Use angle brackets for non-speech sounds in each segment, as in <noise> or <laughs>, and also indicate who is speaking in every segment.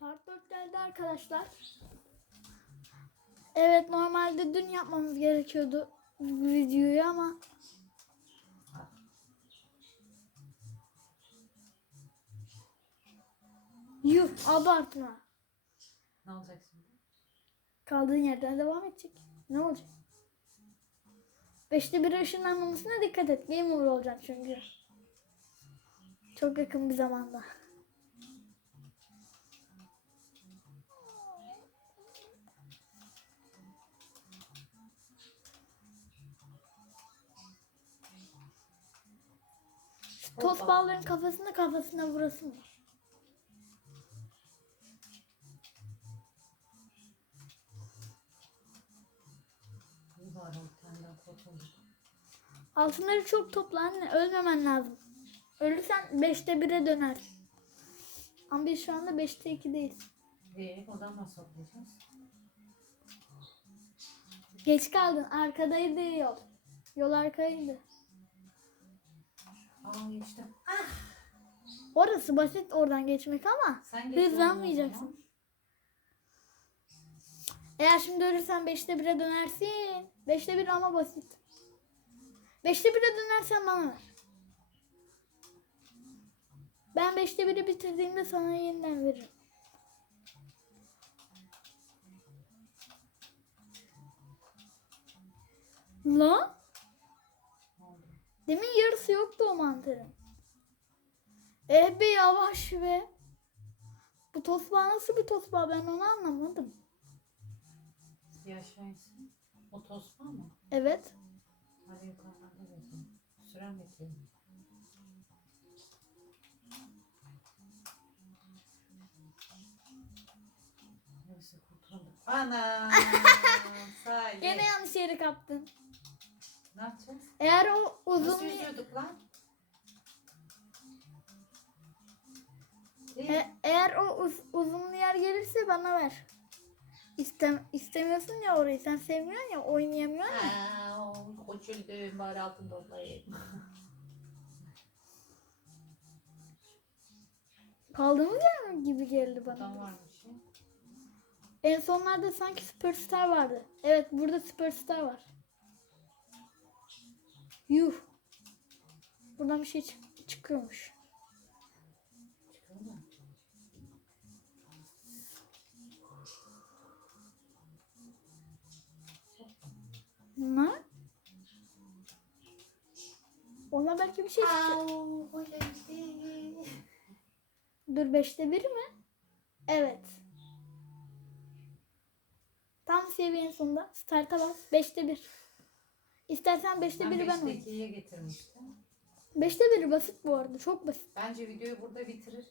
Speaker 1: Part 4 geldi arkadaşlar. Evet normalde dün yapmamız gerekiyordu videoyu ama Yuh abartma.
Speaker 2: Ne olacak şimdi?
Speaker 1: Kaldığın yerden devam edecek. Ne olacak? Beşte bir ışınlanmamasına dikkat et. Game over olacak çünkü. Çok yakın bir zamanda. Balların kafasında kafasına vurasın var. Altınları çok topla anne. Ölmemen lazım. Ölürsen 5'te 1'e döner. Ama biz şu anda 5'te 2'deyiz.
Speaker 2: Ee, nasıl?
Speaker 1: Geç kaldın. Arkadaydı yol. Yol arkaydı.
Speaker 2: Aa geçtim.
Speaker 1: Orası basit oradan geçmek ama
Speaker 2: Sen geç
Speaker 1: hızlanmayacaksın. Eğer şimdi ölürsen 5'te 1'e dönersin. 5'te 1 ama basit. 5'te 1'e dönersen bana ver. Ben 5'te 1'i bitirdiğimde sana yeniden veririm. La? Demin yarısı yoktu o mantarın. Eh be yavaş be. Bu tosbağa nasıl bir tosbağa ben onu anlamadım.
Speaker 2: İnsin. O tost var mı?
Speaker 1: Evet.
Speaker 2: Hadi yukarıdan. Süren kurtulduk. Ana! <laughs>
Speaker 1: Gene yanlış yeri kaptın.
Speaker 2: Ne yapacağız?
Speaker 1: Eğer o uzun
Speaker 2: Nasıl yüzüyorduk lan?
Speaker 1: E- eğer o uz- uzun yer gelirse bana ver. İstem istemiyorsun ya orayı. Sen sevmiyorsun ya, oynayamıyorsun ya.
Speaker 2: Aa, Koçuldum bari altın toplayayım.
Speaker 1: Kaldığımız yer mi gibi geldi
Speaker 2: Adam
Speaker 1: bana.
Speaker 2: varmış ya.
Speaker 1: En sonlarda sanki Superstar vardı. Evet, burada Superstar var. Yuh. Buradan bir şey çık- çıkıyormuş.
Speaker 2: Çıkıyor mu?
Speaker 1: Bunlar. Ona belki bir şey çıkacak. Dur beşte bir mi? Evet. Tam seviyenin sonunda. Start'a bas. Beşte bir. İstersen beşte
Speaker 2: Ben
Speaker 1: biri ben oynayayım.
Speaker 2: ikiye getirmiştim.
Speaker 1: Beşte biri basit bu arada. Çok basit.
Speaker 2: Bence videoyu burada bitirir.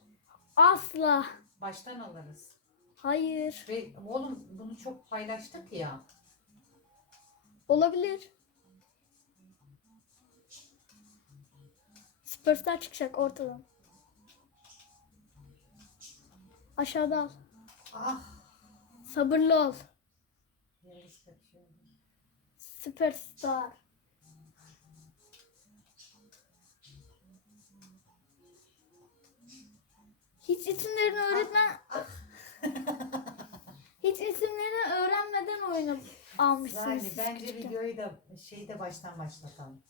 Speaker 1: Asla.
Speaker 2: Baştan alırız.
Speaker 1: Hayır.
Speaker 2: Ve oğlum bunu çok paylaştık ya.
Speaker 1: Olabilir. Superstar çıkacak ortadan. Aşağıda al.
Speaker 2: Ah.
Speaker 1: Sabırlı ol. Superstar. Hiç isimlerini öğretmen <laughs> hiç isimlerini öğrenmeden oyunu almışsınız.
Speaker 2: Yani
Speaker 1: siz
Speaker 2: bence
Speaker 1: küçükken.
Speaker 2: videoyu da şeyi de baştan başlatalım.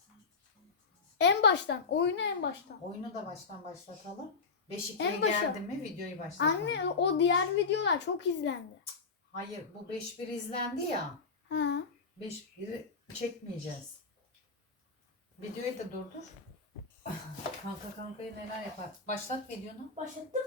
Speaker 1: En baştan, oyunu en baştan.
Speaker 2: Oyunu da baştan başlatalım.
Speaker 1: En
Speaker 2: 5-2'ye
Speaker 1: başa.
Speaker 2: geldi mi videoyu başlatalım.
Speaker 1: Anne o diğer videolar çok izlendi.
Speaker 2: Hayır bu 5-1 izlendi ya.
Speaker 1: Ha.
Speaker 2: 5-1'i çekmeyeceğiz. Videoyu da durdur. Kanka kankaya neler yapar? Başlat videonu.
Speaker 1: Başlattım.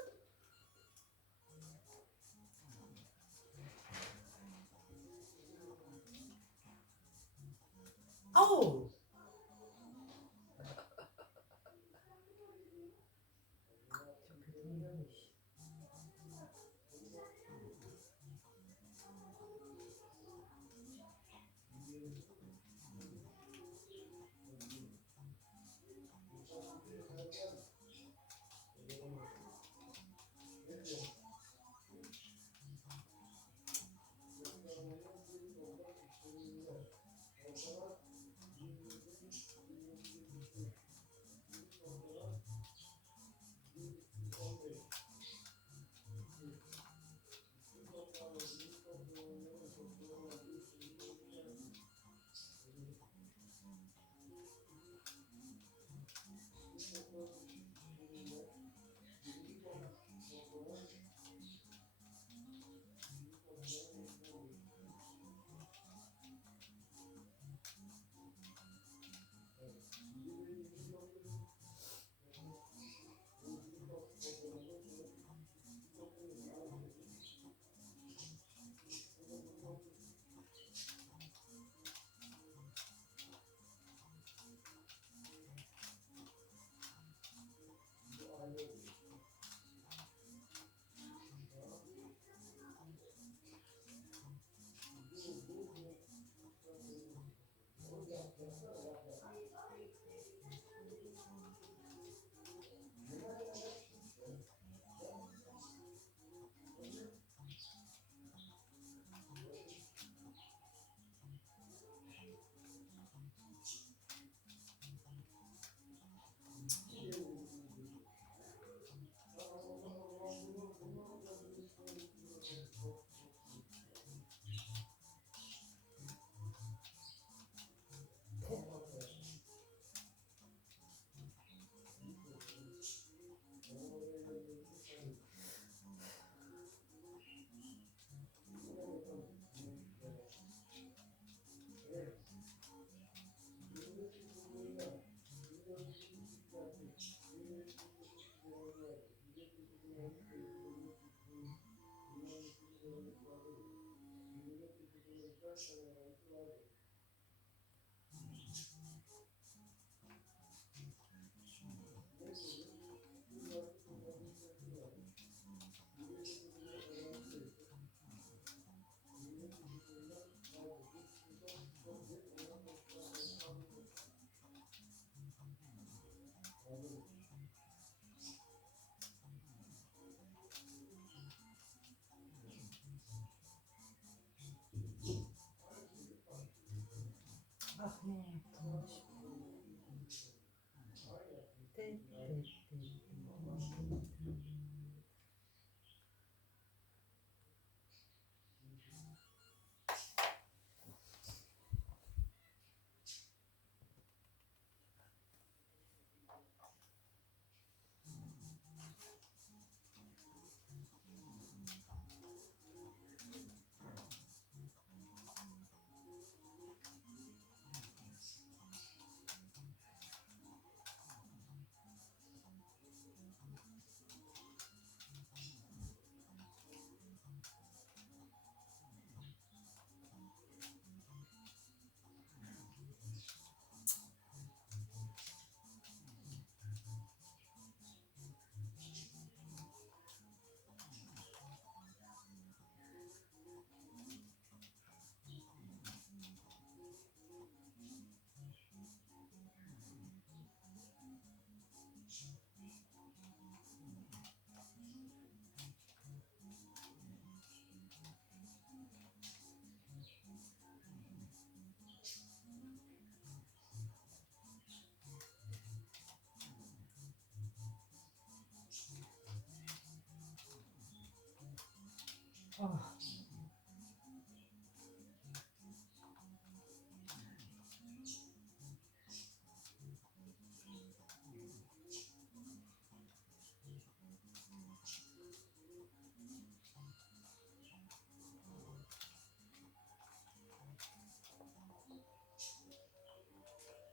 Speaker 2: Oh.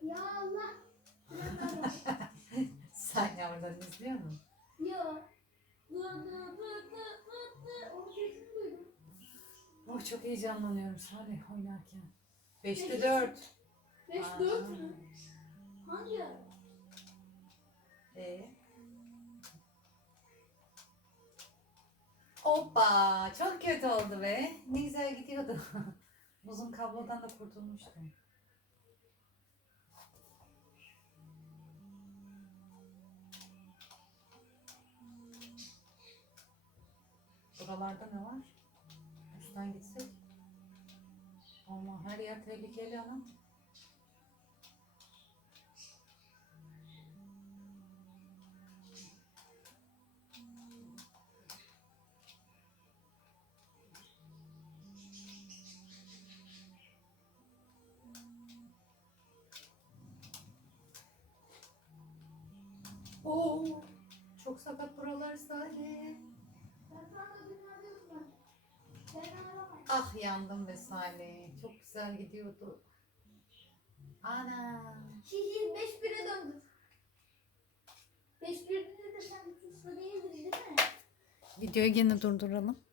Speaker 1: Ya Allah. <laughs>
Speaker 2: Sen yavrularını izliyor musun?
Speaker 1: Ya. Bı bı bı bı
Speaker 2: Oh çok heyecanlanıyorum Salih oynarken. Beşte dört.
Speaker 1: 5
Speaker 2: Aa.
Speaker 1: 4 mü? Hangi ara?
Speaker 2: Ee? Hoppa çok kötü oldu be. Ne güzel gidiyordu. <laughs> Uzun kablodan da kurtulmuştum. Buralarda ne var? Üstten gitsek. Ama her yer tehlikeli ama. Oo, çok sakat buralar Salih.
Speaker 1: Ben sana dün arıyordum. Ben aramadım.
Speaker 2: Ah yandım be Salih. Çok güzel gidiyordu. Ana.
Speaker 1: Şişir 5 1'e döndü. 5 1'de de sen tutsa değildin değil mi?
Speaker 2: Videoyu gene durduralım.